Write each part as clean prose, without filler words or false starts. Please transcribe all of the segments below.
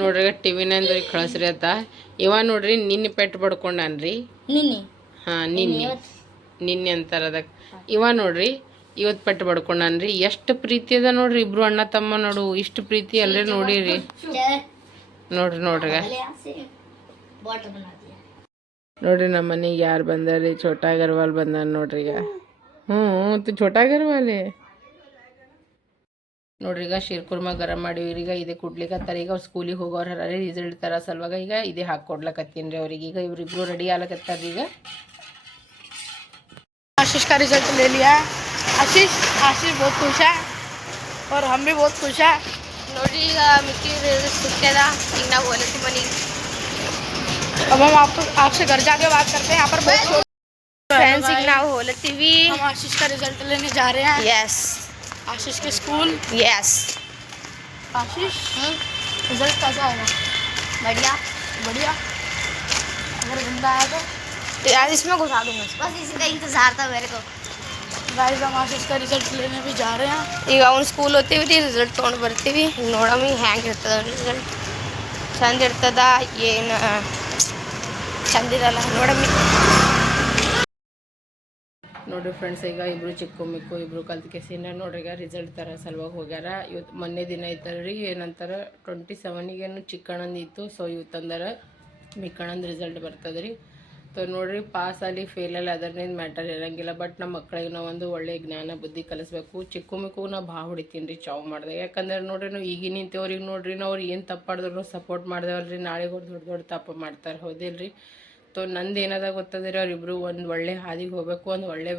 ನೋಡ್ರಿ ಟಿವಿನ ಅಂದ್ರೆ ಕಳಿಸ್ರಿ ಅತ್ತ ಇವ ನೋಡ್ರಿ ನಿನ್ನೆ ಪೆಟ್ಟು ಬಡ್ಕೊಂಡಾನ್ರಿ ಹಾಂ ನಿನ್ನೆ ಅಂತಾರ ಅದಕ್ಕೆ ಇವ ನೋಡ್ರಿ ಇವತ್ತು ಪೆಟ್ಟು ಬಡ್ಕೊಂಡಾನ್ರಿ ಎಷ್ಟು ಪ್ರೀತಿ ಅದ ನೋಡ್ರಿ ಇಬ್ರು ಅಣ್ಣ ತಮ್ಮ ನೋಡು ಇಷ್ಟು ಪ್ರೀತಿ ಅಲ್ರಿ ನೋಡಿರಿ ನೋಡ್ರಿ ನೋಡ್ರಿ ನಮ್ಮ ಮನೆಗೆ ಯಾರು ಬಂದಾರಿ ಛೋಟಾ ಅಗರ್ವಾಲ್ ಬಂದಾನ ನೋಡ್ರಿ ಈಗ ಛೋಟಾ ಅಗರ್ವಾಲ್ ನೋಡ್ರಿ ಈಗ ಶೀರ್ಕುರ್ಮಾ ಗರಂ ಮಾಡಿವ್ರಿ ಈಗ ಇದೇ ಕುಡ್ಲಿಕ್ಕತ್ತಾರ ಈಗ ಅವ್ರು ಸ್ಕೂಲಿಗೆ ಹೋಗೋರು ಹರಾರಿ ರಿಸಲ್ಟ್ ತರ ಸಲುವಾಗ ಈಗ ಇದೇ ಹಾಕೊಡ್ಲಕತ್ತೀನಿ ರೀ ಅವ್ರಿಗೆ ಈಗ ಇವ್ರಿಬ್ರು ರೆಡಿ ಆಗ್ಲಕತ್ತಾರ ಈಗ आशीष का रिजल्ट ले लिया आशीष बहुत खुश है और हम भी बहुत खुश है ನೋಡಿ ಈಗ ಮಿಕ್ಕಿ ಸುತ್ತದ ಈಗ ನಾವು ಹೊಲಕ್ಕೆ ಮನೆಗೆ अब हम आपसे घर जाके बात करते हैं यहाँ पर बहुत ಫ್ರೆಂಡ್ಸ್ ಈಗ ನಾವು ಹೊಲತ್ತೀವಿ हम आशीष का रिजल्ट लेने जा रहे हैं यस आशीष के स्कूल यस आशीष रिजल्ट कैसा आएगा बढ़िया बढ़िया अगर गंदा आया तो यार इसमें घुसा दूंगा बस इसी का इंतजार था मेरे को गाइस हम आशीष का रिजल्ट लेने भी जा रहे हैं ಈಗ ಅವ್ನು ಸ್ಕೂಲ್ ಓದ್ತೀವಿ ರಿಸಲ್ಟ್ ತೊಗೊಂಡು ಬರ್ತೀವಿ ನೋಡಮ್ಮಿ ಹ್ಯಾಂಗೆ ಇರ್ತದ ರಿಸಲ್ಟ್ ಚಂದ ಇರ್ತದ ಏನು ಚಂದಿರಲ್ಲ ನೋಡಮ್ಮಿ ನೋಡ್ರಿ ಫ್ರೆಂಡ್ಸ್ ಈಗ ಇಬ್ರು ಚಿಕ್ಕು ಮಿಕ್ಕು ಇಬ್ರು ಕಲ್ತು ಕೆಸಿನ ನೋಡ್ರಿ ಈಗ ರಿಸಲ್ಟ್ ತರ ಸಲುವಾಗಿ ಹೋಗ್ಯಾರ ಇವತ್ತು ಮೊನ್ನೆ ದಿನ ಐತಲ್ರಿ ಏನಂತಾರ 27ಗೇನು ಚಿಕ್ಕಣ್ಣಂದು ಇತ್ತು ಸೊ ಇವತ್ತಂದರ ಮಿಕ್ಕಣ್ಣಂದು ರಿಸಲ್ಟ್ ಬರ್ತದ್ರಿ ಸೊ ನೋಡ್ರಿ ಪಾಸ್ ಅಲ್ಲಿ ಫೇಲ್ ಅಲ್ಲಿ ಅದರ್ನೇನು ಮ್ಯಾಟರ್ ಇರಂಗಿಲ್ಲ ಬಟ್ ನಮ್ಮ ಮಕ್ಕಳಿಗೆ ನಾವು ಒಂದು ಒಳ್ಳೆ ಜ್ಞಾನ ಬುದ್ಧಿ ಕಲಿಸ್ಬೇಕು ಚಿಕ್ಕು ಮಿಕ್ಕು ನಾ ಭಾಳ ಹೊಡಿತೀನಿ ರೀ ಚಾವ್ ಮಾಡಿದೆ ಯಾಕಂದ್ರೆ ನೋಡ್ರಿ ನಾವು ಈಗಿನ ನಿಂತವ್ರಿಗೆ ನೋಡ್ರಿ ನಾವು ಅವ್ರು ಏನು ತಪ್ಪು ಮಾಡಿದ್ರು ಸಪೋರ್ಟ್ ಮಾಡ್ದೇವಲ್ರಿ ನಾಳೆ ದೊಡ್ಡ ತಪ್ಪು ಮಾಡ್ತಾರೆ ಹೌದಿಲ್ರಿ ಸೊ ನಂದು ಏನದ ಗೊತ್ತದ್ರಿ ಅವ್ರಿಬ್ರು ಒಂದು ಒಳ್ಳೆ ಹಾದಿಗೆ ಹೋಗ್ಬೇಕು ಒಂದು ಒಳ್ಳೆ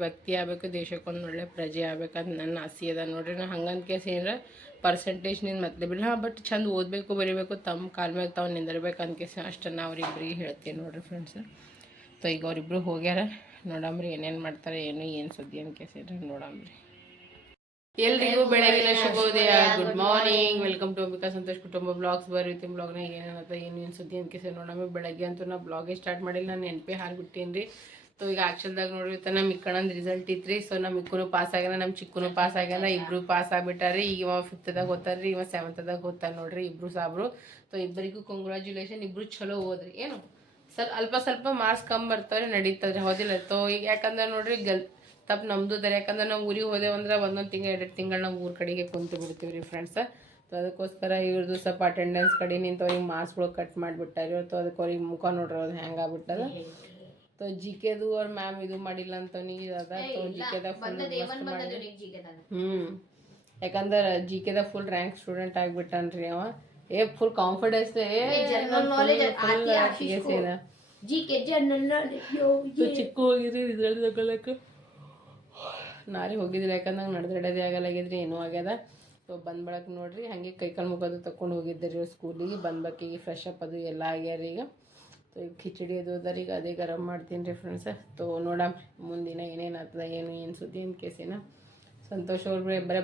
ವ್ಯಕ್ತಿ ಆಗಬೇಕು ದೇಶಕ್ಕೆ ಒಂದು ಒಳ್ಳೆ ಪ್ರಜೆ ಆಗ್ಬೇಕಂತ ನನ್ನ ಆಸೆ ಅದ ನೋಡ್ರಿ ನಾ ಹಂಗಂತ ಕೇಸ್ ಏನಾರ ಪರ್ಸೆಂಟೇಜ್ ನಿಂದು ಮತ್ತೆ ಬಿಡಲ್ಲ ಬಟ್ ಚಂದ ಓದಬೇಕು ಬರೀಬೇಕು ತಮ್ಮ ಕಾಲ ಮೇಲೆ ತಾವು ನಿಂದಿರ್ಬೇಕು ಅನ್ಕೇಸಿ ಅಷ್ಟು ನಾ ಅವ್ರಿಬ್ರಿಗೆ ಹೇಳ್ತೀನಿ ನೋಡ್ರಿ ಫ್ರೆಂಡ್ಸ್ ಸೊ ಈಗ ಅವ್ರಿಬ್ರು ಹೋಗ್ಯಾರ ನೋಡಮ್ರಿ ಏನೇನು ಮಾಡ್ತಾರೆ ಏನು ಸುದ್ದಿ ಅನ್ಕೇಸಿದ್ರೆ ನೋಡಮ್ರಿ ಎಲ್ರಿಗೂ ಬೆಳಗಿನ ಶುಭೋದಯ good morning welcome to Ambika Santosh ಕುಟುಂಬ ಬ್ಲಾಗ್ಸ್ ಬರೀತಿ ಬ್ಲಾಗ್ನಾಗ ಏನೇನತ್ತ ಏನು ಸುದ್ದಿ ಅನ್ಕೇಸಿ ನೋಡಮ್ಮಿ ಬೆಳಗ್ಗೆ ಅಂತೂ ನಾ ಬ್ಲಾಗೇ ಸ್ಟಾರ್ಟ್ ಮಾಡಿಲ್ಲ ನಾನು ನೆನಪೇ ಹಾರ್ಬಿಟ್ಟೇನಿ ರೀ ಸೊ ಈಗ ಆ್ಯಕ್ಚುಲ್ದಾಗ ನೋಡ್ರಿ ನಮ್ಮ ಮಿಕ್ಕಣ್ಣಂದು ರಿಸಲ್ಟ್ ಇತ್ತು ಸೊ ನಮ್ಮ ಮಿಕ್ಕೂ ಪಾಸ್ ಆಗ್ಯಾನ ನಮ್ಮ ಚಿಕ್ಕೂ ಪಾಸ್ ಆಗ್ಯಾನ ಇಬ್ರು ಪಾಸ್ ಆಗ್ಬಿಟ್ಟಾರಿ ಈಗ ಇವ 5th ಓದ್ತಾರ್ರಿ ಇವ 7th ಓದ್ತಾನೆ ನೋಡ್ರಿ ಇಬ್ರು ಸಾಬ್ರು ಸೊ ಇಬ್ಬರಿಗೂ ಕಂಗ್ರ್ಯಾಚುಲೇಷನ್ ಇಬ್ರು ಚಲೋ ಓದ್ರಿ ಏನು ಸರ್ ಸ್ವಲ್ಪ ಮಾರ್ಕ್ಸ್ ಕಮ್ಮಿ ಬರ್ತಾವ್ರಿ ನಡೀತದ್ರಿ ಹೌದಿಲ್ಲ ಸೊ ಈಗ ಯಾಕಂದ್ರೆ ನೋಡ್ರಿ ತಪ್ಪು ನಮ್ದು ಅದ ಯಾಕಂದ್ರೆ ನಾವು ಊರಿಗೆ ಹೋದೇವಂದ್ರೆ ಒಂದೊಂದು ತಿಂಗಳು 2 ತಿಂಗಳು ನಾವು ಊರ ಕಡೆಗೆ ಕುಂತು ಬಿಡ್ತೀವಿ ರೀ ಫ್ರೆಂಡ್ಸ್ ಸೊ ಅದಕ್ಕೋಸ್ಕರ ಇವ್ರದ್ದು ಸ್ವಲ್ಪ ಅಟೆಂಡೆನ್ಸ್ ಕಡೆ ನಿಂತು ಅವ್ರಿಗೆ ಮಾರ್ಕ್ಸ್ಗಳು ಕಟ್ ಮಾಡಿಬಿಟ್ಟಾರಿ ಸೊ ಅದಕ್ಕೆ ಅವ್ರಿಗೆ ಮುಖ ನೋಡ್ರಿ ಅದು ಹೆಂಗೆ ಆಗ್ಬಿಟ್ಟದ ಸೊ ಜಿ ಕೆದು ಅವ್ರ ಮ್ಯಾಮ್ ಇದು ಮಾಡಿಲ್ಲ ಅಂತ ಅದ ಸೊ ಜಿ ಕೆದಾಗ ಫುಲ್ ಯಾಕಂದ್ರೆ ಜಿ ಕೆದಾಗ ಫುಲ್ ರ್ಯಾಂಕ್ ಸ್ಟೂಡೆಂಟ್ ಆಗಿಬಿಟ್ಟನ್ರಿ ಅವ ಫುಲ್ ಕಾನ್ಫಿಡೆನ್ಸ್ ಚಿಕ್ಕ ಹೋಗಿದ್ರಿ ರಿಸಲ್ಟ್ ತಗೊಳಕ್ಕೆ ನಾಳೆ ಹೋಗಿದ್ರಿ ಯಾಕಂದ್ರೆ ನಡೆದಡೋದೇ ಆಗಲಾಗಿದ್ರಿ ಏನೂ ಆಗ್ಯದ ಸೊ ಬಂದ್ಬಳಕ್ಕೆ ನೋಡ್ರಿ ಹಾಗೆ ಕೈಕಾಲು ಮುಖದ್ದು ತಗೊಂಡು ಹೋಗಿದ್ರಿ ಸ್ಕೂಲಿಗೆ ಬಂದ್ಬಕ್ಕಿಗೆ ಫ್ರೆಶ್ ಅಪ್ ಅದು ಎಲ್ಲ ಆಗ್ಯಾರ ಈಗ ಸೊ ಈಗ ಖಿಚಡಿ ಅದು ಅದ ಈಗ ಅದೇ ಗರಂ ಮಾಡ್ತೀನಿ ರೀ ಫ್ರೆಂಡ್ಸ್ ಸೊ ನೋಡಮ್ ಮುಂದಿನ ಏನೇನು ಆಗ್ತದ ಏನು ಸುದ್ದಿ ಅಂತ ಕೇಸಿನ ಸಂತೋಷ್ ಅವ್ರು ಬರೀ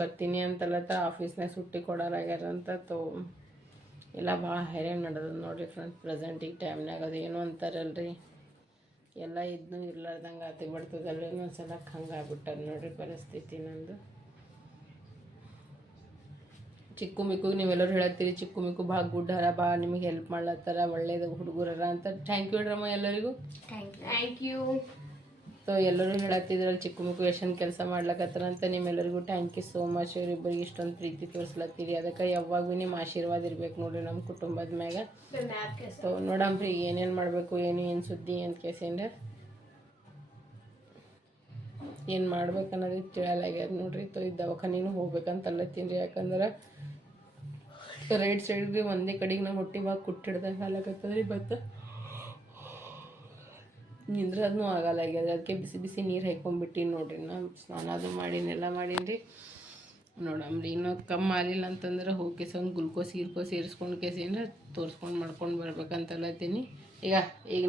ಬರ್ತೀನಿ ಅಂತಲ್ಲತ್ತ ಆಫೀಸ್ನಾಗ ಸುಟ್ಟಿ ಕೊಡೋರಾಗ್ಯಾರ ಅಂತ ತೋ ಎಲ್ಲ ಭಾಳ ಹೈರಾಣ ನಡೆದ ನೋಡಿರಿ ಫ್ರೆಂಡ್ಸ್ ಪ್ರೆಸೆಂಟ್ ಈ ಟೈಮ್ನಾಗ ಅದು ಏನೋ ಅಂತಾರಲ್ರಿ ಎಲ್ಲ ಇದನ್ನೂ ಇರ್ಲಾರ್ದಂಗೆ ಆತಿ ಬಿಡ್ತದಲ್ರಿ ಇನ್ನೊಂದ್ಸಲ ಹಂಗೆ ಆಗ್ಬಿಟ್ಟದ ನೋಡಿರಿ ಪರಿಸ್ಥಿತಿ ನಂದು ಚಿಕ್ಕು ಮಿಕ್ಕು ನೀವೆಲ್ಲರೂ ಹೇಳತ್ತೀರಿ ಚಿಕ್ಕು ಮಿಕ್ಕು ಭಾಳ ಗುಡ್ ಹರ ಭಾಳ ನಿಮಗೆ ಹೆಲ್ಪ್ ಮಾಡ್ಲತ್ತಾರ ಒಳ್ಳೇದು ಹುಡುಗರರ ಅಂತ ಥ್ಯಾಂಕ್ ಯು ಡ್ರಮ್ಮ ಎಲ್ಲರಿಗೂ ಥ್ಯಾಂಕ್ ಯು ಸೊ ಎಲ್ಲರೂ ಹೇಳತ್ತಿದ್ರಲ್ಲಿ ಚಿಕ್ಕು ಮಿಕ್ಕು ಎಷ್ಟೊಂದು ಕೆಲಸ ಮಾಡ್ಲಕತ್ತಾರ ಅಂತ ನಿಮ್ಮೆಲ್ಲರಿಗೂ ಥ್ಯಾಂಕ್ ಯು ಸೋ ಮಚ್ ಇವ್ರಿಬ್ಬರಿಗೆ ಇಷ್ಟೊಂದು ಪ್ರೀತಿ ತೋರಿಸ್ಲತ್ತೀರಿ ಅದಕ್ಕೆ ಯಾವಾಗ ಭೀ ನಿಮ್ಮ ಆಶೀರ್ವಾದ ಇರ್ಬೇಕು ನೋಡಿರಿ ನಮ್ಮ ಕುಟುಂಬದ ಮ್ಯಾಗ ಸೊ ನೋಡಮ್ರಿ ಏನೇನು ಮಾಡಬೇಕು ಏನು ಸುದ್ದಿ ಅಂತ ಕೇಸಿಂದ ಏನು ಮಾಡ್ಬೇಕು ಅನ್ನೋದು ತಿಳಿಯಲಾಗ್ಯದ ನೋಡ್ರಿ ಸೊ ಈ ದವಾಖಾನಿನೂ ಹೋಗ್ಬೇಕಂತಲ್ಲತ್ತೀನಿ ರೀ ಯಾಕಂದ್ರೆ ರೈಟ್ ಸೈಡ್ಗೆ ಒಂದೇ ಕಡೆಗೆ ನಾವು ಹೊಟ್ಟೆ ಭಾಗ ಕುಟ್ಟಿಡ್ದಂಗೆ ಹಾಲಾಕತ್ತದ್ರಿ ಬತ್ತ ನಿಂದ್ರದೂ ಆಗಲ್ಲಾಗ್ಯದ ಅದಕ್ಕೆ ಬಿಸಿ ನೀರು ಹಾಕೊಂಡ್ಬಿಟ್ಟಿನಿ ನೋಡ್ರಿ ನಾ ಸ್ನಾನ ಅದು ಮಾಡೀನಿ ಎಲ್ಲ ಮಾಡೀನಿ ರೀ ನೋಡಮ್ರಿ ಇನ್ನೂ ಕಮ್ಮಿ ಆಗಿಲ್ಲ ಅಂತಂದ್ರೆ ಹೋಗಿ ಒಂದು ಗ್ಲುಕೋಸ್ ಸೇರಿಸ್ಕೊಂಡು ಕೇಸಿಂದ್ರೆ ತೋರಿಸ್ಕೊಂಡು ಮಾಡ್ಕೊಂಡು ಬರ್ಬೇಕಂತಲ್ಲತ್ತೀನಿ ಈಗ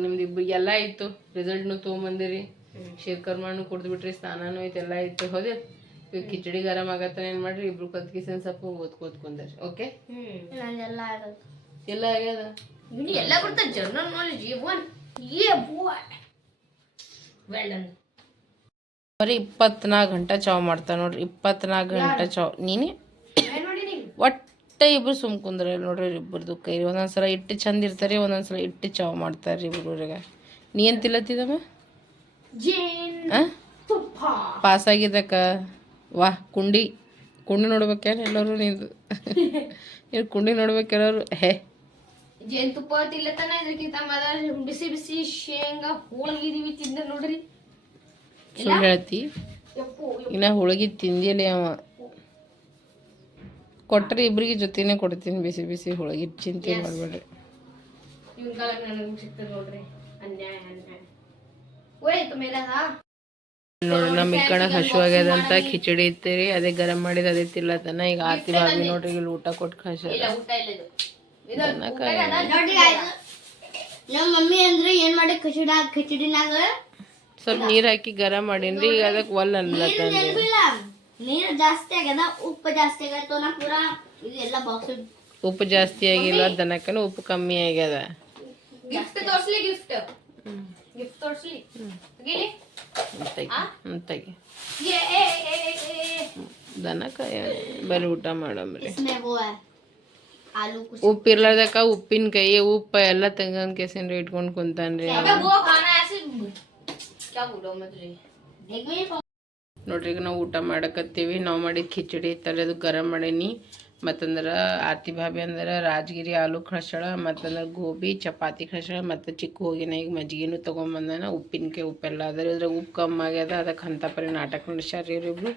ನಿಮ್ದು ಇಬ್ಬರಿಗೆ ಎಲ್ಲ ಇತ್ತು ರಿಸಲ್ಟ್ನು ತೊಗೊಂಬಂದಿರಿ ಶೀರ್ಕರ್ಮಾನು ಕುಡ್ದುಬಿಟ್ರಿ ಸ್ನಾನನೂ ಐತೆ ಎಲ್ಲ ಐತೆ ಹೌದೇ ಈಗ ಖಿಚಡಿ ಗರಂ ಆಗತ್ತಾನೆ ಏನು ಮಾಡ್ರಿ ಇಬ್ರು ಕತ್ಕಿಸಿನ ಸ್ವಲ್ಪ ಓದ್ಕೊಂಡ್ರಿ ಓಕೆ ಎಲ್ಲ ಆಗ್ಯದ ಎಲ್ಲ ಬರ್ತಾ ಜನರಲ್ ನಾಲೆಜ್ ಬರೀ 24 ಗಂಟೆ ಚಾವ್ ಮಾಡ್ತಾ ನೋಡ್ರಿ 24 ಗಂಟೆ ಚಾವ್ ನೀನೇ ಒಟ್ ಇಬ್ರು ಸುಮ್ ಕುಂದ್ರೆ ನೋಡ್ರಿ ಇಬ್ಬರದು ಕೈ ಒಂದೊಂದ್ಸಲ ಇಟ್ಟು ಚಂದ ಇರ್ತಾರೆ ಒಂದೊಂದ್ಸಲ ಇಟ್ಟು ಚಾವ್ ಮಾಡ್ತಾರೆ ಇಬ್ರೂರಿಗೆ. ನೀ ಏನು ತಿಲ್ಲತ್ತಿದಮ್ಮ ಪಾಸ್ ಆಗಿದ್ದಕ್ಕ ವಾ ಕುಂಡಿ ನೋಡ್ಬೇಕೇನು ಎಲ್ಲರೂ ನೀನು ನೀವು ಕುಂಡಿ ನೋಡ್ಬೇಕೆಲ್ಲರು ಹೇ ಜೇನುತುಪ್ಪ ತಿಲ್ಲತನ ಇದಕ್ಕಿಂತ ಬಿಸಿ ಬಿಸಿ ಶೇಂಗಾ ಹೋಳಿಗೆ ತಿಂದ ನೋಡ್ರಿ. ಸುಳ್ಳು ಹೇಳ್ತಿ ಇನ್ನ ಹೋಳಿಗೆ ತಿಂದಿಲ್ಲ ಅವ ಕೊಟ್ಟರೆ ಇಬ್ರಿಗೆ ಜೊತೆನೇ ಕೊಡ್ತೀನಿ ಬಿಸಿ ಬಿಸಿ ಹೋಳಿಗೆ ಚಿಂತೆ ಮಾಡಬೇಡ್ರಿ. ಇವ್ನ ಕಾಲಕ್ಕೆ ನನಗೆ ಸಿಗ್ತದೆ ನೋಡ್ರಿ ಅನ್ಯಾಯ ಹೋಯ್ತು ಮೇಲೆ ನೋಡ್ರಿ ನಮ್ಮ ಈ ಕಡೆ ಹಸು ಆಗ್ಯದಂತ ಖಿಚಡಿ ಇತ್ತೀರಿ ಅದೇ ಗರಂ ಮಾಡಿದ ಅದೇ ತಿಲ್ಲತನ. ಈಗ ಆರ್ತಿ ಭಾಬಿ ನೋಡ್ರಿ ಇಲ್ಲಿ ಊಟ ಕೊಟ್ಟು ಕಳ್ಸ್ಯಾರ. ಊಟ ಇಲ್ಲ ಇದು ನಮ್ಮ ಮಮ್ಮಿ ಅಂದ್ರೆ ಏನ್ ಮಾಡಿ ಖಿಚಡಿನಾಗ ಸ್ವಲ್ಪ ನೀರ್ ಹಾಕಿ ಗರಂ ಮಾಡೀನ್ರಿ. ಈಗ ಅದಕ್ಕೆ ಒಲ್ ಅನ್ಲತ್ತಂದ್ರಿ. ನೀರು ಜಾಸ್ತಿ ಆಗ್ಯದ ಉಪ್ಪು ಜಾಸ್ತಿ ಆಗೈತು ನಾ ಪೂರಾ ಇದು ಎಲ್ಲ ಬಾಕ್ಸ್ ಉಪ್ಪು ಜಾಸ್ತಿ ಆಗಿಲ್ಲ ದನಕ್ಕನ ಉಪ್ಪು ಕಮ್ಮಿ ಆಗ್ಯದ. ಗಿಫ್ಟ್ ತೋರ್ಸ್ಲಿ ಗಿಫ್ಟ್ ತೋರ್ಸ್ಲಿ ತೆಗಿ ದನಕ್ಕ ಬರೀ ಊಟ ಮಾಡಮ್ರಿ. ಉಪ್ಪು ಇರ್ಲಾರ್ದಕ್ಕ ಉಪ್ಪಿನಕಾಯಿ ಉಪ್ಪ ಎಲ್ಲ ತೆಗನ್ ಕೆಸನ್ರಿ ಇಟ್ಕೊಂಡ್ ಕುಂತಾನ್ರಿ. ನೋಡ್ರಿ ಈಗ ನಾವು ಊಟ ಮಾಡಕತ್ತೀವಿ. ನಾವು ಮಾಡಿದ ಖಿಚಡಿ ತಲೆದು ಗರಂ ಮಾಡೀನಿ. ಮತ್ತಂದ್ರೆ ಆರ್ತಿ ಭಾಬಿ ಅಂದ್ರೆ ರಾಜಗಿರಿ ಆಲೂ ಕಳ್ಸಳ ಮತ್ತಂದ್ರೆ ಗೋಬಿ ಚಪಾತಿ ಕಳ್ಸಳ ಮತ್ತು ಚಿಕ್ಕ ಹೋಗಿನ ಈಗ ಮಜ್ಜಿಗೆನೂ ತೊಗೊಂಬಂದಾನ. ಉಪ್ಪಿನಕಾಯಿ ಉಪ್ಪೆಲ್ಲ ಅದ್ರ ಇದ್ರಾಗ ಉಪ್ಪು ಕಮ್ಮಿ ಆಗ್ಯದ ಅದಕ್ಕೆ ಅಂಥ ಪರಿ ನಾಟಕ ನಡೆಸ್ಯಾರ ಇವ್ರಿಬ್ರು.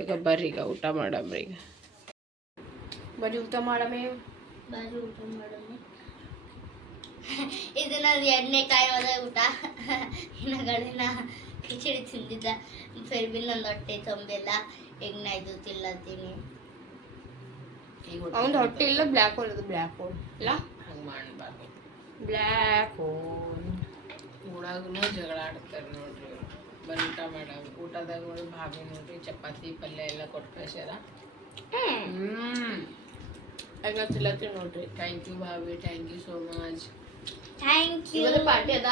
ಈಗ ಬರ್ರಿ ಈಗ ಊಟ ಮಾಡಮ್ರಿ. ಈಗ ಬರೀ ಊಟ ಮಾಡಮೇ ಇದು ನಾನು 2ನೇ ಟೈಮ್ ಊಟ ಇನ್ನಗಳಿನ ಖಿಚಡಿ ತಿಂದಿದ್ದ ಫಿರ್ ಬಿ ನಂದು ಹೊಟ್ಟೆ ತುಂಬಿಲ್ಲ. ಈಗ ನಾ ಇದು ತಿಲ್ಲತ್ತೀನಿ. ಅವ್ನು ಹೊಟ್ಟೆ ಇಲ್ಲ ಬ್ಲ್ಯಾಕ್ ಹೋಲ್ ಅದು ಬ್ಲ್ಯಾಕ್ ಹೋಲ್ ಇಲ್ಲ ಹಂಗೆ ಮಾಡಬಾರ್ದು. ಬ್ಲ್ಯಾಕ್ ಹೋಲ್ ಊರಾಗೂ ಜಗಳ ಆಡ್ತಾರೆ ನೋಡ್ರಿ ಇವ್ರು. ಬಂದು ಊಟ ಮಾಡಮ್. ಊಟದಾಗ ನೋಡಿ ಭಾಬಿ ನೋಡ್ರಿ ಚಪಾತಿ ಪಲ್ಯ ಎಲ್ಲ ಕೊಟ್ಟು ಕಳ್ಸ್ಯಾರ. ಹಂಗ ತಿಲ್ಲತ್ತೀವಿ ನೋಡ್ರಿ. ಥ್ಯಾಂಕ್ ಯು ಭಾಬಿ, thank you so much. Thank you. ಇವತ್ತು ಪಾರ್ಟಿ ಅದ.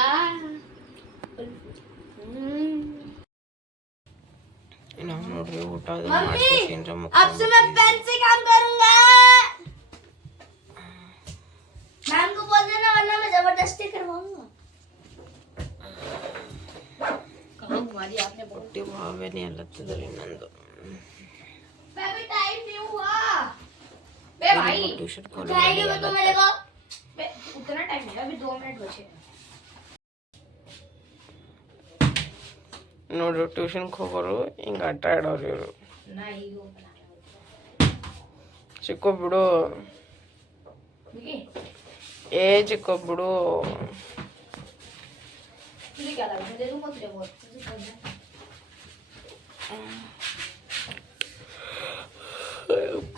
ನಾವು ನೋಡ್ರಿ ಊಟ अब से मैं पेन से काम करूंगा. मैम को बोल देना वरना मैं जबरदस्ती करवाऊंगा. ಹೊಟ್ಟೆ ಭಾವೇನೆ ಅಲ್ಲತ್ತದ್ರಿ ನಂದು. बेबी टाइम नहीं हुआ. बे भाई ट्यूशन जाएगी वो तो मेरे को. उतना टाइम है अभी 2 मिनट बचे. ನೋಡ್ರಿ ಟ್ಯೂಷನ್ಗೆ ಹೋಗೋರು ಹಿಂಗೆ ಆಟ ಆಡೋರು ಇವರು. ಚಿಕ್ಕೋ ಬಿಡು ಏ ಚಿಕ್ಕೋ ಬಿಡು.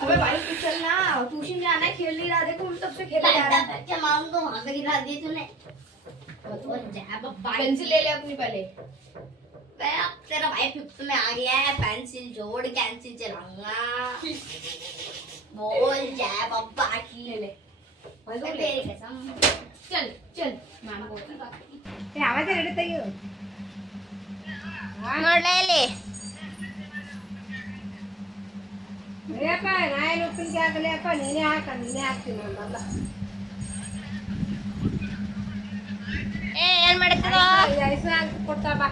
अबे भाई तू चल ना ट्यूशन जाना है खेल नहीं रहा देखो तब से खेला जा रहा है. क्या मांग तो वहां पे गिरा दी तूने. पेंसिल ले ले अपनी पहले. तेरा भाई 5th में आ गया है. पेंसिल जोड़ कैंसिल चलाऊंगा. बोल जय बब्बा की. ले ले तेरी कसम. चल चल मामा को आवाज रेडी ತೆಗಿಯು. ನೋಡ್ಲೇ ಇಲ್ಲಿ ಅಪ್ಪ ನಾಯಿ ಉಪ್ಪಿನಕಾಯಿ ಹಾಕಲಿ ಅಪ್ಪ ನೀನೇ ಹಾಕ್ತೀನಿ ಅಂದಲ್ಲ. ಏನ್ ಮಾಡ್ತಿರೋ ಐಸ್ ಹಾಕಿ ಕೊಡ್ತಾ ಬಾ.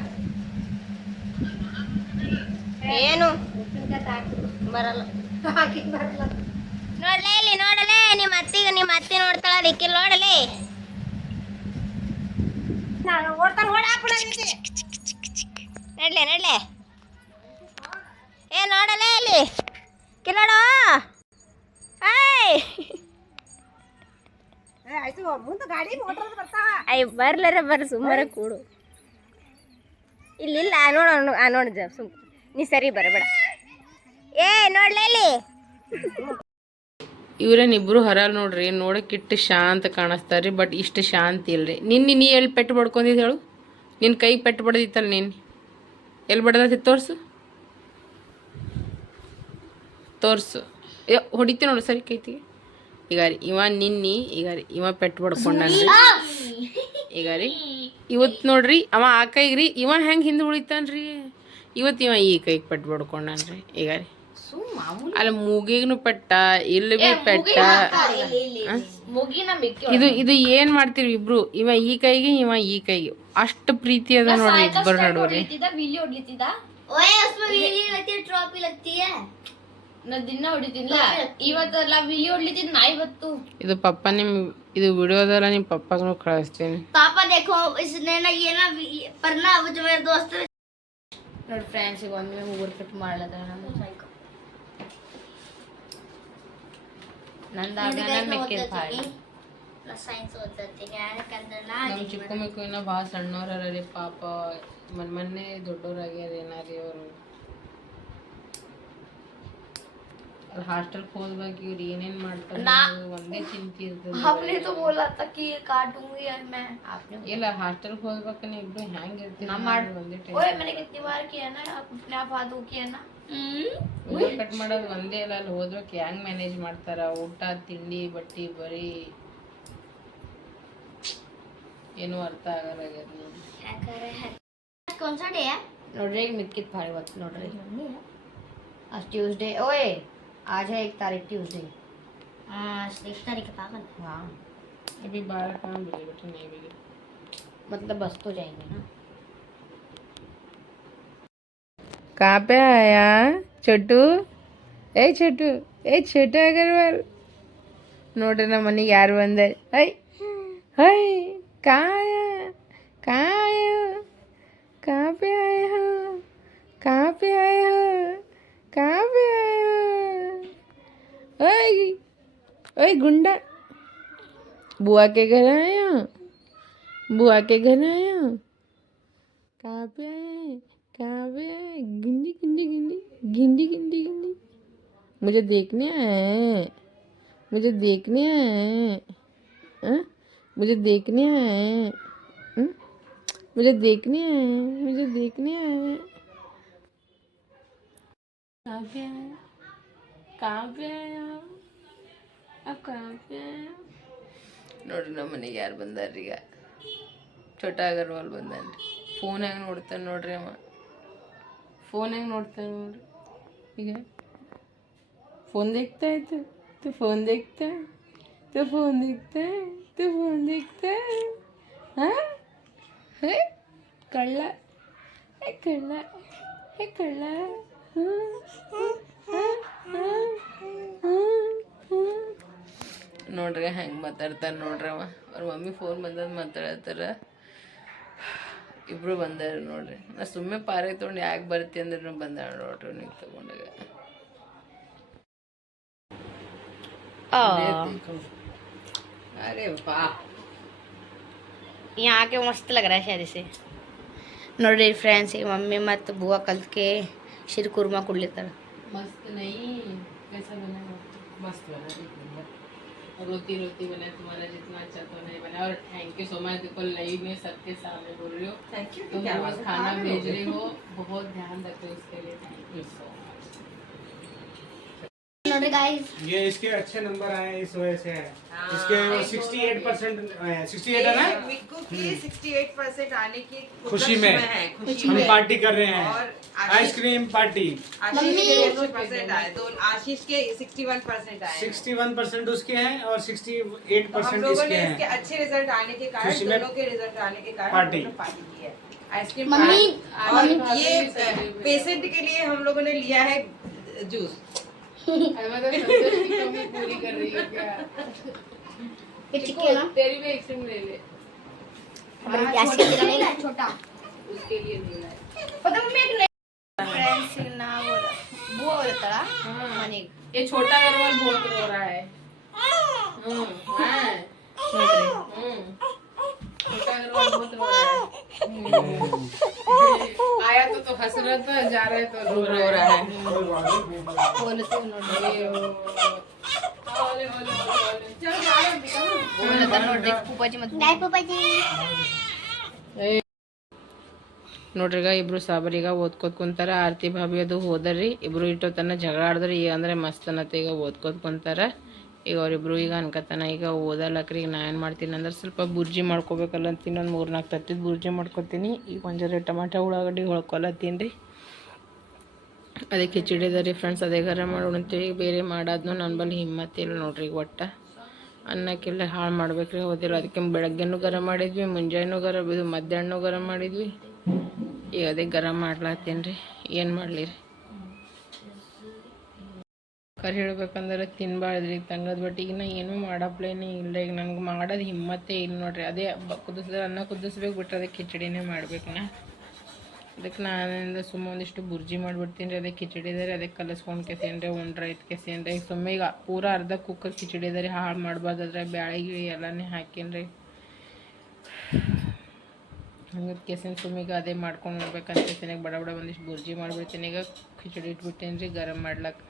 ಏನು ಉಪ್ಪಿನಕಾಯಿ ಹಾಕಿ ಬರಲ್ಲ ಹಾಕಿ ಬರಲ್ಲ. ನೋಡ್ಲೇ ಇಲ್ಲಿ ನೋಡಲೇ ನಿಮ್ಮ ಅತ್ತಿ ನೋಡ್ತಾಳ ಅದಕ್ಕೆ ನೋಡಲೇ ನಾನು ಓಡ್ತಾನೆ ಓಡ್ ಹಾಕ್ಬಿಡ. ನಡ್ಲೆ ಏ ನೋಡಲೇ ಇಲ್ಲಿ ಕಿಲೋಡು ಆಯ್ತು ಮುಂದೆ ಗಾಡಿ ಮೋಟರ್ ಬರ್ತಾವ. ಅಯ್ಯ ಬರ್ಲಾರ ಸುಮ್ಮನೆ ಕೂಡು ಇಲ್ಲಿಲ್ಲ ನೋಡ ಸುಮ್ ನೀ ಸರಿ ಬರಬೇಡ. ಏ ನೋಡ್ಲೇ ಇಲ್ಲಿ ಇವ್ರೇನಿಬ್ರು ಹರಲ್ ನೋಡ್ರಿ. ನೋಡಕ್ಕೆ ಇಟ್ಟು ಶಾಂತ ಕಾಣಿಸ್ತಾರ್ರಿ ಬಟ್ ಇಷ್ಟು ಶಾಂತಿ ಇಲ್ರಿ. ನೀ ಎಲ್ಲಿ ಪೆಟ್ಟು ಬಡ್ಕೊಂಡಿದ್ದು ಹೇಳು. ನಿನ್ನ ಕೈ ಪೆಟ್ಟು ಬಡ್ದಿತ್ತಲ್ಲ ನೀನು ಎಲ್ಲಿ ಬಡ್ದತಿ ತೋರ್ಸು ಹೊಡಿತಿ ನೋಡು ಸರಿ ಕೈತಿಗೆ. ಈಗ ರೀ ಇವ ಪೆಟ್ಟು ಬಡ್ಕೊಂಡ್ರಿ. ಈಗ ರೀ ಇವತ್ತು ನೋಡ್ರಿ ಅವ ಆ ಕೈಗೆ ರೀ ಇವ ಹೆಂಗೆ ಹಿಂದೆ ಉಳಿತಾನ್ರಿ. ಇವತ್ತು ಇವ ಈ ಕೈಗೆ ಪೆಟ್ಟು ಬಡ್ಕೊಂಡ್ರಿ. ಈಗ ರೀ ಸುಮ್ಮ ಮಾಮೂಲಿ ಅಲ್ಲ ಮೂಗಿಗೂ ಪೆಟ್ಟ ಇಲ್ಲಿ ಬಿ ಪೆಟ್ಟ. ಮುಗಿನ ಮಿಕ್ಕಿ ಇದು ಏನ್ ಮಾಡ್ತೀರಿ ಇಬ್ರು? ಇವ ಈ ಕೈಗೆ ಇವ ಈ ಕೈಗೆ ಅಷ್ಟು ಪ್ರೀತಿ ಅದ ನೋಡ್ರಿ ಇಬ್ಬರು ನಡುವೆ. ವಿಲಿ ಹೊಡ್ಲಿತ್ತಿದ್ದ ओए उसमें वीडियो लगती है ट्रॉफी लगती है ನಾ ದಿನ ಹೊಡಿತೀನಿಲ್ಲ ಇವತ್ತೆಲ್ಲ ವಿಲಿ ಹೊಡ್ಲಿತ್ತಿದ್ ನಾ ಇವತ್ತು. ಇದು ಪಪ್ಪ ಇದು ವಿಡಿಯೋದಲ್ಲ ನಿಮ್ಮ ಪಪ್ಪಗೂ ಕಳಿಸ್ತೀನಿ. पापा देखो इसने ना ये ना पर ना वो जो मेरे दोस्त ನೋಡಿ ಫ್ರೆಂಡ್ಸ್ ಈಗ ಒಮ್ಮೆ ಮೂರು ಕಟ್ ಮಾಡ್ಲದ ನಂದಾಗನ ಮೆಕ್ಕಿದ ಪಾಳಿ ಸೈನ್ಸ್ ಓದ್ತೀನಿ ಯಾಕಂದ್ರೆ ನಮ್ಮ ಚಿಕ್ಕ ಮಕ್ಕಳು ಇನ್ನೂ ಭಾಳ ಸಣ್ಣವ್ರಿ ಪಾಪ ಮೊನ್ನೆ ದೊಡ್ಡವ್ರಾಗ್ಯಾರ ಏನಾರಿ ಅವರು ಹಾಸ್ಟೆಲ್ಗೆ ಹೋದ್ವಾಗ ಇವ್ರು ಏನೇನ್ ಮಾಡ್ತಾರೆ ಒಂದೇ ಚಿಂತೆ ಇರ್ತದೆ. हमने तो बोला था कि काटूंगी यार मैं आपने ಇಲ್ಲ ಹಾಸ್ಟೆಲ್ಗೆ ಹೋಗ್ಬೇಕನ್ನ ಇಬ್ರು ಹ್ಯಾಂಗ ಇರ್ತೀವಿ ಒಂದೇ ओए मैंने कितनी बार किया ना अपने आप हाथ किया ना ಕಟ್ ಮಾಡೋದು ಒಂದೇ ಅಲ್ಲ ಅಲ್ಲಿ ಹೋದ್ಬೇಕು ಹೆಂಗ್ ಮ್ಯಾನೇಜ್ ಮಾಡ್ತಾರ ಊಟ ತಿಂಡಿ ಬಟ್ಟಿ ಬರೀ ಏನು ಅರ್ಥ ಆಗಲ್ಲ कौन सा डे है ನೋಡ್ರಿ ಈಗ ಮಿಕ್ಕಿದ ಪಾಳಿ ಇವತ್ತು ನೋಡ್ರಿ आज ट्यूसडे ओए आज है 1 तारीख ट्यूसडे हाँ 1 तारीख है पागल हाँ अभी 12 कहाँ बजे बेटा? नहीं बजे मतलब बस तो जाएंगे ना. कहाँ पे आया छोटू? ए छोटू अग्रवाल ನೋಡ್ರಿ ನಮ್ಮ ಮನೆಗೆ ಯಾರು ಬಂದಾರೆ. ಹೈ ಹೈ ಕಾಯ ಕಾಯ कहाँ पे आए हो? कहाँ पे आए हो? कहाँ पे आए हो? ओए ओए गुंडा बुआ के घर आए हो? बुआ के घर आए हो? कहाँ पे आए? कहाँ पे आए? गिंडी गिंडी गिंडी गिंडी गिंडी गिंडी मुझे देखने आए. मुझे देखने आए. हाँ मुझे देखने आए. मुझे देखने आए. मुझे देखने आए. कहाँ पे आए? कहाँ पे आए हो? अब कहाँ पे आए? ನೋಡ್ರಿ ನಮ್ಮ ಮನೆಗೆ ಯಾರು ಬಂದಾರ್ರಿ ಈಗ? ಛೋಟಾ ಅಗರ್ವಾಲ್ ಬಂದಾನ್ರಿ. ಫೋನ್ ಹೆಂಗೆ ನೋಡ್ತಾನೆ ನೋಡ್ರಿ ಅವ. ಫೋನ್ ಹೆಂಗೆ ನೋಡ್ತಾನೆ ನೋಡ್ರಿ ಈಗ. ಫೋನ್ देखता है तू फोन देखता है तू फोन देखता है तू फोन देखता है हाँ है कಳ್ಳ है कಳ್ಳ है कಳ್ಳ ನೋಡ್ರಿ ಹೆಂಗೆ ಮಾತಾಡ್ತಾರೆ ನೋಡ್ರಿ ಅವ. ಅವ್ರ ಮಮ್ಮಿ ಫೋನ್ ಬಂದದ ಮಾತಾಡತ್ತಾರ. ಇಬ್ರು ಬಂದಾರ ನೋಡ್ರಿ. ನಾ ಸುಮ್ಮನೆ ಪಾರೆ ತೊಗೊಂಡು ಯಾಕೆ ಬರ್ತಿ ಅಂದ್ರೆ ಬಂದಾಳ ನೋಡ್ರಿ ನೀವು ತಗೊಂಡಾಗ. अरे वाह यहाँ के मस्त लग रहा है शायद इसे. ನೋಡ್ರಿ ಫ್ರೆಂಡ್ಸ್ ಈಗ ಮಮ್ಮಿ ಮತ್ತು ಬುआ ಕಲ್ತ್ಕೆ ಶಿರ್ ಕುರ್ಮಾ ಕೊಡ್ಲಿತ್ತಾರ. मस्त नहीं कैसा बना? मस्त बना. रोती रोती बना. तुम्हारा जितना अच्छा तो नहीं बना. और थैंक यू सो मच. देखो लाइव में सबके सामने बोल रही हो. Thank you. तुम रोज खाना भेज रही हो. बहुत ध्यान रखते हो इसके लिए. Thank you so much. नोटे गाइस ये इसके अच्छे नंबर आए इस वजह से है. इसके 68% 68 है ना. मिक्कू की 68% आने की खुशी में हम पार्टी कर रहे हैं. Ice cream party. आशीष के 80% आए. तो आशीष के 61% आए. 61% उसके हैं और 68% हम लोगों इसके ने इसके हैं. अच्छे रिजल्ट आने के कारण खुशी में दोनों के रिजल्ट आने के कारण पार्टी. हम लोगों ने पार्टी की है. आइसक्रीम मम्मी और ये पेशेंट के लिए हम लोगों ने लिया है जूस. मतलब संतोष की कमी पूरी कर रही है क्या? चिक्की ना तेरी भी आइसक्रीम ले ले. छोटा उसके लिए लेना है. पता मम्मी एक ಫ್ರೆಂಡ್ಸ್ ಈಗ ನಾವು ಬುआ ಬರ್ತಾಳ ಮನೆಗೆ. ये छोटा अग्रवाल बहुत रो रहा है. ನೋಡ್ರಿ छोटा अग्रवाल बहुत रो रहा है. आया तो हंस रहा था. जा रहा है तो रो रहा है. ಹೋಲತ್ತೀವಿ ನೋಡ್ರಿ ओले ओले ओले. चल जा रहा है बेटा. ಹೋಲತ್ತಾರ ನೋಡ್ರಿ ಪೂಪಾಜಿ ಮತ್ತು गाय पापा जी ನೋಡ್ರಿಗ ಇಬ್ರು ಸಾಬರಿಗ ಓದ್ಕೋತ ಕುಂತಾರ. ಆರತಿ ಭಾಬಿ ಅದು ಹೋದರ್ರಿ. ಇಬ್ರು ಇಟ್ಟೋತನ ಜಗಳ ಆಡಿದ್ರಿ. ಈಗ ಅಂದ್ರೆ ಮಸ್ತ್ ಅನ್ನತ್ತೆ. ಈಗ ಓದ್ಕೋತ ಕುಂತಾರ. ಈಗ ಅವ್ರಿಬ್ರು ಈಗ ಅನ್ಕತಾನ ಈಗ ಓದಲಕ್ರಿ. ಈಗ ನಾ ಏನು ಮಾಡ್ತೀನಿ ಅಂದ್ರೆ ಸ್ವಲ್ಪ ಬುರ್ಜಿ ಮಾಡ್ಕೋಬೇಕಲ್ಲ ಅಂತೀನಿ. ಒಂದು 3-4 ತತ್ತಿದ ಬುರ್ಜಿ ಮಾಡ್ಕೊತೀನಿ. ಈಗ ಒಂಜರ ಟಮಾಟ ಉಳ್ಳಾಗಡ್ಡಿ ಹೊಳ್ಕೊಲತ್ತೀನಿ ರೀ. ಅದೇ ಕಿಚಡಿ ಅದ ರೀ ಫ್ರೆಂಡ್ಸ್, ಅದೇ ಗರಂ ಮಾಡೋಣಂತೀವಿ. ಬೇರೆ ಮಾಡೋದ್ನು ನನ್ನ ಬಳಿ ಹಿಮ್ಮತ್ತಿಲ್ಲ ನೋಡ್ರಿ. ಒಟ್ಟು ಅನ್ನಕ್ಕೆಲ್ಲ ಹಾಳು ಮಾಡ್ಬೇಕ್ರಿ, ಹೋದಿಲ್ಲ. ಅದಕ್ಕೆ ಬೆಳಗ್ಗೆನೂ ಗರಂ ಮಾಡಿದ್ವಿ, ಮುಂಜಾನೆನೂ ಇದು ಮಧ್ಯಾಹ್ನ ಗರಂ ಮಾಡಿದ್ವಿ. ಈಗ ಅದೇ ಗರಂ ಮಾಡ್ಲಾತ್ತೀನಿ ರೀ. ಏನು ಮಾಡಲಿ ರೀ, ಕರೆ ಹೇಳ್ಬೇಕಂದ್ರೆ ತಿನ್ಬಾರ್ದ್ರಿ ತಂಗದ. ಬಟ್ ಈಗ ನಾ ಏನೂ ಮಾಡಪ್ಲೇನೇ ಇಲ್ಲ. ಈಗ ನನಗೆ ಮಾಡೋದು ಹಿಮ್ಮತ್ತೇ ಇಲ್ಲ ನೋಡ್ರಿ. ಅದೇ ಅನ್ನ ಕುದಿಸ್ಬೇಕು ಬಿಟ್ರೆ ಅದಕ್ಕೆ ಕಿಚಡಿನೇ ಮಾಡ್ಬೇಕು ನಾ. ಅದಕ್ಕೆ ನಾನಿಂದ ಸುಮ್ಮ ಒಂದಿಷ್ಟು ಬುರ್ಜಿ ಮಾಡಿಬಿಡ್ತೀನಿ ರೀ. ಅದೇ ಕಿಚಡಿ ಇದೆ ರೀ, ಅದಕ್ಕೆ ಕಲಸ್ಕೊಂಡು ಕೆಸೇನ್ರಿ ಉಂಡ್ರೆ ಐತೆ ಕೆಸೇನ್ರಿ. ಈಗ ಸುಮ್ಮ ಈಗ ಪೂರ ಅರ್ಧ ಕುಕ್ಕರ್ ಕಿಚಡಿ ಇದೆ ರೀ, ಹಾಳು ಮಾಡ್ಬಾರ್ದಾದ್ರೆ ಬ್ಯಾಳೆ ಗಿಳಿ ಎಲ್ಲನೇ ಹಾಕೀನಿ ರೀ. ಹಂಗೆ ಕೆಸೇನು ಸುಮ್ಮಿಗೆ ಅದೇ ಮಾಡ್ಕೊಂಡು ಹೋಗ್ಬೇಕಂತ ಕೆಸೇನಾಗ ಬಡ ಒಂದಿಷ್ಟು ಬುರ್ಜಿ ಮಾಡಿಬಿಡ್ತೀನಿ. ಈಗ ಕಿಚಡಿ ಇಟ್ಬಿಟ್ಟೇನಿ ರೀ ಗರಂ ಮಾಡ್ಲಕ್ಕೆ.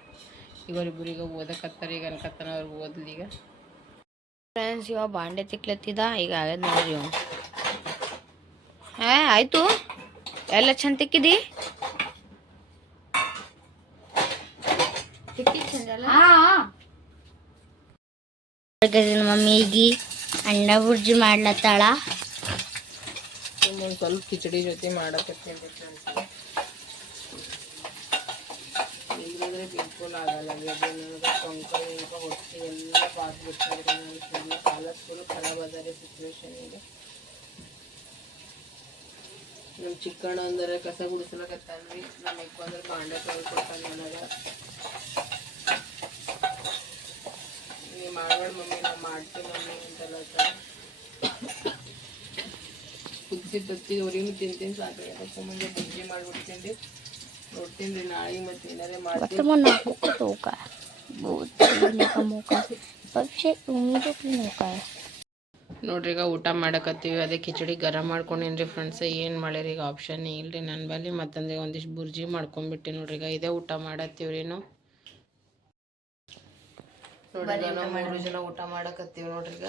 ಇವರಿಬ್ಬರಿಗೆ ಓದಕತ್ತಾರೆ, ಈಗ ಅನ್ಕತ್ತಾನ ಅವ್ರಿಗೆ ಓದ್ಲಿ. ಈಗ ಫ್ರೆಂಡ್ಸ್ ಇವಾಗ ಬಾಂಡೆ ತಿಕ್ಲತ್ತಿದ, ಈಗ ಆಗ್ಯದ ನೋಡ್ರಿ ಇವ್. ಹಾಂ ಆಯಿತು, ಎಲ್ಲ ಚಂದ ತಿಕ್ಕಿದಿ. ಮಮ್ಮಿ ಈಗ ಅಂಡ ಬುರ್ಜಿ ಮಾಡ್ಲತ್ತಾಳ. ಒಂದು ಸ್ವಲ್ಪ ಕಿಚಡಿ ಜೊತೆ ಮಾಡಕತ್ತೀನಿ ರೀ ಫ್ರೆಂಡ್ಸ್. ಇಲ್ಲಂದ್ರೆ ಬಿಲ್ಕುಲ್ ಆಗಲ್ಲ. ಕೊಂಕಲ್ ಈಗ ಹೊಟ್ಟೆ ಎಲ್ಲ ಬಾದ್ಬಿಡ್ತಾರೆ. ಎಲ್ಲ ಹಾಲತ್ ಫುಲ್ ಖರಾಬ್ ಅದ ರೀ ಸಿಚುವೇಶನ್. ಈಗ ನಮ್ಮ ಚಿಕ್ಕಣ್ಣ ಅಂದರೆ ಕಸ ಗುಡಿಸ್ಲಕತ್ತಾನ್ರಿ. ನಮ್ಮ ಅಪ್ಪ ಅಂದ್ರೆ ಬಾಂಡೆ ತೊಳ್ಕೊಡ್ತಾನೆ ನನಗೆ. ನೀವು ಮಾಡಬೇಡ ಮಮ್ಮಿ, ನಾವು ಮಾಡ್ತೀವಿ ಮಮ್ಮಿ ಅಂತೆಲ್ಲ ಕುದಿಸಿ ತತ್ತಿ ಅವ್ರಿಗೂ ತಿಂತೀನಿ ಸಾಕು. ಅದಕ್ಕೆ ಮುಂದೆ ಬುಜ್ಜಿ ಮಾಡಿಬಿಡ್ತೀನಿ ರೀ. ನೋಡ್ತೀನಿ ರೀ ನಾಳೆ ಮತ್ತು ಏನಾರೇ ಮಾಡ್ತೀನಿ ನೋಡ್ರಿ. ಈಗ ಊಟ ಮಾಡಕತ್ತೀವಿ. ಅದೇ ಕಿಚಡಿ ಗರಂ ಮಾಡ್ಕೊಂಡೇನಿ ರೀ ಫ್ರೆಂಡ್ಸ್. ಏನು ಮಾಡ್ಯಾರ ಈಗ ಆಪ್ಷನ್ ಇಲ್ಲ ರೀ ನನ್ನ ಬಳಿ. ಮತ್ತಂದ್ರೆ ಒಂದಿಷ್ಟು ಬುರ್ಜಿ ಮಾಡ್ಕೊಂಡ್ಬಿಟ್ಟು ನೋಡ್ರಿ. ಈಗ ಇದೇ ಊಟ ಮಾಡತ್ತೀವಿ ರೀ ನಾವು. ನೋಡ್ರಿ ನಾವು 3 ಜನ ಊಟ ಮಾಡಕತ್ತೀವಿ ನೋಡ್ರಿ. ಈಗ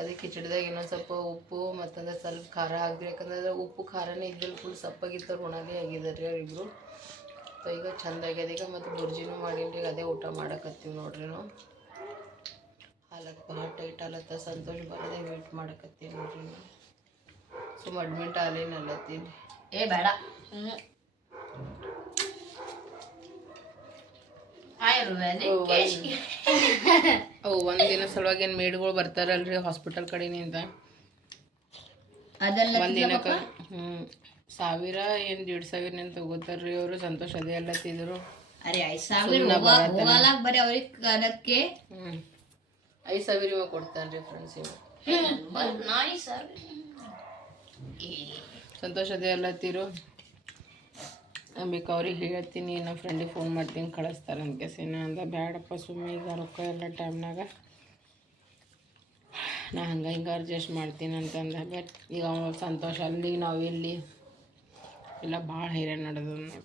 ಅದೇ ಕಿಚಡಿದಾಗ ಇನ್ನೊಂದು ಸ್ವಲ್ಪ ಉಪ್ಪು ಮತ್ತಂದ್ರೆ ಸ್ವಲ್ಪ ಖಾರ ಹಾಕ್ರಿ. ಯಾಕಂದ್ರೆ ಉಪ್ಪು ಖಾರನೇ ಇದ್ದಿಲ್ಲ, ಫುಲ್ ಸಪ್ಪಾಗಿರ್ತಾರೆ, ಒಣದೇ ಆಗಿದ್ದಾರೆ ರೀ ಅವರಿಬ್ರು. ಸೊ ಈಗ ಚಂದ ಆಗ್ಯದ. ಈಗ ಮತ್ತು ಬುರ್ಜಿನೂ ಮಾಡೀನಿ ರೀ. ಅದೇ ಊಟ ಮಾಡಕತ್ತೀವಿ ನೋಡ್ರಿ ನಾವು. ಹಾಲಕ್ಕೆ ಭಾಳ ಟೈಟ್ ಆಲತ್ತ. ಸಂತೋಷ್ ಬರೋದೇ ವೇಟ್ ಮಾಡಕತ್ತೀವಿ ನೋಡ್ರಿ ನಾವು. ಸುಮ್ಮ ಅಡ್ಮಿಟ್ ಆಲೇನು ಅಲ್ಲತ್ತೀನಿ. ಬೇಡ ಅವು ಒಂದಿನ ಸಲುವಾಗಿ ಏನು ಮೇಡ್ಗಳು ಬರ್ತಾರಲ್ರಿ ಹಾಸ್ಪಿಟಲ್ ಕಡೆನಿಂದ. ಒಂದಿನಕ್ಕೆ 1000 ಏನು 1,500 ತಗೋತಾರ್ರಿ ಅವರು. ಸಂತೋಷ್ ಅದೇ ಎಲ್ಲ ತಿಂದರು. 5,000 ಇವಾಗ ಕೊಡ್ತಾನೆ ರೀ ಫ್ರೆಂಡ್ಸ್. ಇವಾಗ ಸಂತೋಷ್ ಅದೇ ಎಲ್ಲ ತೀರು. ಬೇಕು ಅವ್ರಿಗೆ ಹೇಳ್ತೀನಿ, ನಮ್ಮ ಫ್ರೆಂಡಿಗೆ ಫೋನ್ ಮಾಡ್ತೀನಿ ಕಳಿಸ್ತಾರೆ ಅಂತ ಕೆಸಿನ ಅಂದ. ಬ್ಯಾಡಪ್ಪ ಸುಮ್ಮನೆ ಈಗ ರೊಕ್ಕ ಎಲ್ಲ ಟೈಮ್ನಾಗ ನಾ ಹಿಂಗೆ ಅಡ್ಜಸ್ಟ್ ಮಾಡ್ತೀನಿ ಅಂತಂದ. ಬಟ್ ಈಗ ಅವ್ನು ಸಂತೋಷ ಅಲ್ಲಿ ನಾವು ಇಲ್ಲಿ ಎಲ್ಲ ಭಾಳ ಹೈರಾಣ ನಡೆದ ನೋಡ್ರಿ.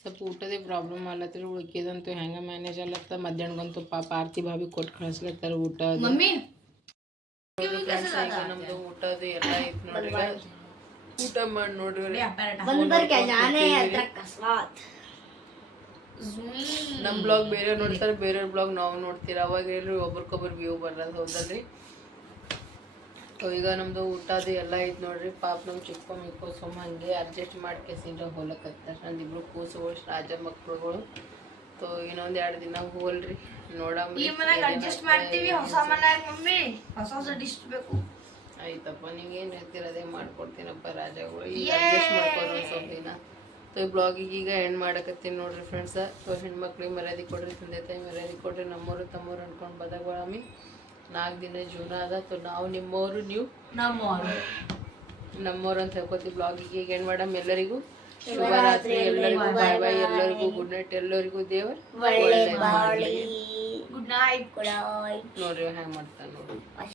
ಸ್ವಲ್ಪ ಊಟದೇ ಪ್ರಾಬ್ಲಮ್ ಆಲತ್ರಿ. ಉಳ್ಕಿದಂತೂ ಹೆಂಗೆ ಮ್ಯಾನೇಜ್ ಆಲತ್ತ. ಮಧ್ಯಾಹ್ನಗಂತೂ ಪಾಪ ಆರ್ತಿ ಭಾವಿ ಕೊಟ್ಟು ಕಳಿಸ್ಲತ್ತಾರ ಊಟ. ನಮ್ದು ಊಟದು ಎಲ್ಲ ಐತೆ ನೋಡ್ರಿ. ಊಟ ಮಾಡಿ ನೋಡ್ರಿ. ನಮ್ಮ ಬ್ಲಾಗ್ ಬೇರೆ ನೋಡ್ತಾರೆ, ಬೇರೆ ಬ್ಲಾಗ್ ನಾವು ನೋಡ್ತೀರ. ಅವಾಗ ಹೇಳ್ರಿ ಒಬ್ರಿಗೊಬ್ರು ವ್ಯೂ ಬರೋದು ಹೌದಲ್ರಿ. ಈಗ ನಮ್ದು ಊಟದು ಎಲ್ಲ ಐತೆ ನೋಡ್ರಿ. ಪಾಪ ನಮ್ಮ ಚಿಕ್ಕ ಮಿಕ್ಕು ಸುಮ್ಮ ಹಂಗೆ ಅಡ್ಜಸ್ಟ್ ಮಾಡಿ ಕೆಸಿಂದ ಹೋಲಕತ್ತಾರೆ. ನಂದಿಬ್ರು ಕೂಸುಗಳು ರಾಜ ಮಕ್ಕಳುಗಳು. ತೋ ಇನ್ನೊಂದು 2 ದಿನ ಹೋಲ್ರಿ ನೋಡಮ್ರಿ. ಅಡ್ಜಸ್ಟ್ ಮಾಡ್ತೀವಿ. ಹೊಸ ಮನ್ಯಾಗ ಮಮ್ಮಿ ಹೊಸ ಡಿಶ್ ಬೇಕು. ಆಯ್ತಪ್ಪ, ನಿಂಗೇನು ಹೇಳ್ತೀರ ಅದೇ ಮಾಡ್ಕೊಡ್ತೀನಪ್ಪ ರಾಜಗಳು. ಈಗ ಅಡ್ಜಸ್ಟ್ ಮಾಡ್ಕೊಂಡು ಸ್ವಲ್ಪ ದಿನ. ಸೊ ಈ ಬ್ಲಾಗಿಗೆ ಈಗ ಎಂಡ್ ಮಾಡಕತ್ತೀನಿ ನೋಡ್ರಿ ಫ್ರೆಂಡ್ಸ. ಸೊ ಹೆಣ್ಮಕ್ಳಿಗೆ ಮರ್ಯಾದೆ ಕೊಡ್ರಿ, ತಂದೆ ತಾಯಿ ಮರ್ಯಾದೆ ಕೊಡ್ರಿ. ನಮ್ಮವರು ತಮ್ಮವ್ರು ಅನ್ಕೊಂಡು ಬದಗೊಳಮಿ. 4 ದಿನ ಜೀವನ ಅದ. ಸೊ ನಾವು ನಿಮ್ಮವರು, ನೀವು ನಮ್ಮವ್ರು ಅಂತ ಹೇಳ್ಕೊತೀವಿ. ಬ್ಲಾಗಿಗೆ ಈಗ ಎಂಡ್ ಮಾಡಮ್. ಎಲ್ಲರಿಗೂ ಶುಭರಾತ್ರಿ, ಎಲ್ಲರಿಗೂ ಬಾಯ್ ಬಾಯ್, ಎಲ್ಲರಿಗೂ ಗುಡ್ ನೈಟ್, ಎಲ್ಲರಿಗೂ ದೇವರು ಗುಡ್ ನೈಟ್. ನೋಡ್ರಿ ಹೆಂಗೆ ಮಾಡ್ತಾನೆ ನೋಡಿ.